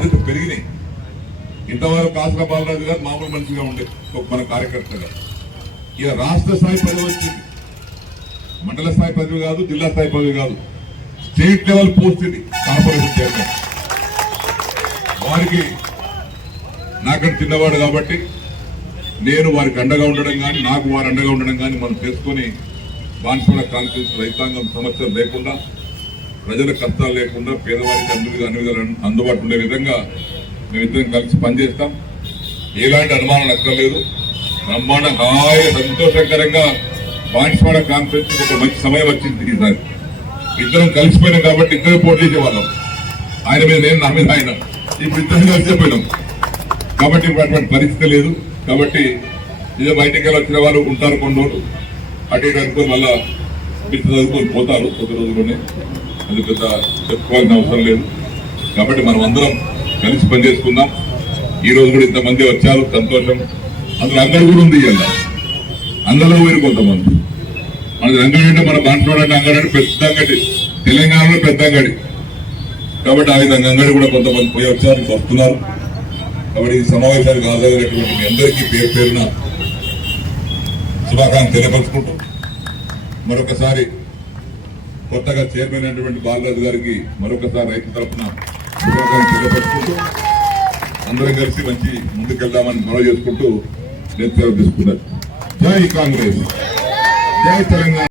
బాధ్యత పెరిగినాయి. ఇంతవరకు కాసుల బాలరాజు గారు మామూలు మనిషిగా ఉండే మన కార్యకర్తగా, ఇక రాష్ట్ర స్థాయి పదవి వచ్చింది. మండల స్థాయి పదవి కాదు, జిల్లా స్థాయి పదవి కాదు, స్టేట్ లెవెల్ పోస్ట్ ఇది కార్పొరేషన్ చైర్మన్. వారికి నాకంటే చిన్నవాడు కాబట్టి నేను వారికి అండగా ఉండడం కానీ, నాకు వారి అండగా ఉండడం కానీ మనం చేసుకుని బాన్సువాడ కాన్స్టిట్యూన్సీ రైతాంగం సమస్యలు లేకుండా, ప్రజల కష్టాలు లేకుండా, పేదవారికి అన్ని విధాలు అందుబాటులో ఉండే విధంగా మేమిద్దరం కలిసి పనిచేస్తాం. ఎలాంటి అనుమానం అక్కర్లేదు. బ్రహ్మాండ హాయిగా సంతోషకరంగా బాన్సువాడ కాన్స్టిట్యూన్సీ ఒక మంచి సమయం వచ్చింది. ఈసారి ఇద్దరం కలిసిపోయినాం కాబట్టి ఇద్దరు పోటీ చేసేవాళ్ళం. ఆయన మీద నేను, నా మీద ఆయన. ఇప్పుడు ఇద్దరం కలిసిపోయినాం కాబట్టి అటువంటి పరిస్థితి లేదు. కాబట్టి ఇదే బయటికి వెళ్ళి వచ్చిన వాళ్ళు ఉంటారు కొన్ని రోజులు, అటు ఇటు అనుకుని మళ్ళా బిడ్డ చదువుకొని పోతారు కొద్ది రోజుల్లోనే. అది పెద్ద చెప్పుకోవాల్సిన అవసరం లేదు. కాబట్టి మనం అందరం కలిసి పనిచేసుకుందాం. ఈ రోజు కూడా ఇంతమంది వచ్చారు, సంతోషం. అందులో అంగడి కూడా ఉంది. ఇలా అంగడిలో పోయిన కొంతమంది మనది అంగడి అంటే మన బాన్సువాడ అంగడి అంటే పెద్ద అంగడి, తెలంగాణలో పెద్ద అంగడి. కాబట్టి ఆ విధంగా అంగడి కూడా కొంతమంది పోయి వచ్చారు, వస్తున్నారు. కాబట్టి ఈ సమావేశానికి హాజరైనటువంటి మీ అందరికీ పేరు పేరున శుభాకాంక్షలు తెలియపరుచుకుంటూ, మరొకసారి కొత్తగా చైర్మన్ అయినటువంటి బాలరాజు గారికి మరొకసారి రైతు తరఫున శుభాకాంక్షలు తెలియపరుచుకుంటూ, అందరం కలిసి మంచి ముందుకెళ్దామని మనవి చేసుకుంటూ నేను సెలవు తీసుకున్నాను. జై కాంగ్రెస్, జై తెలంగాణ.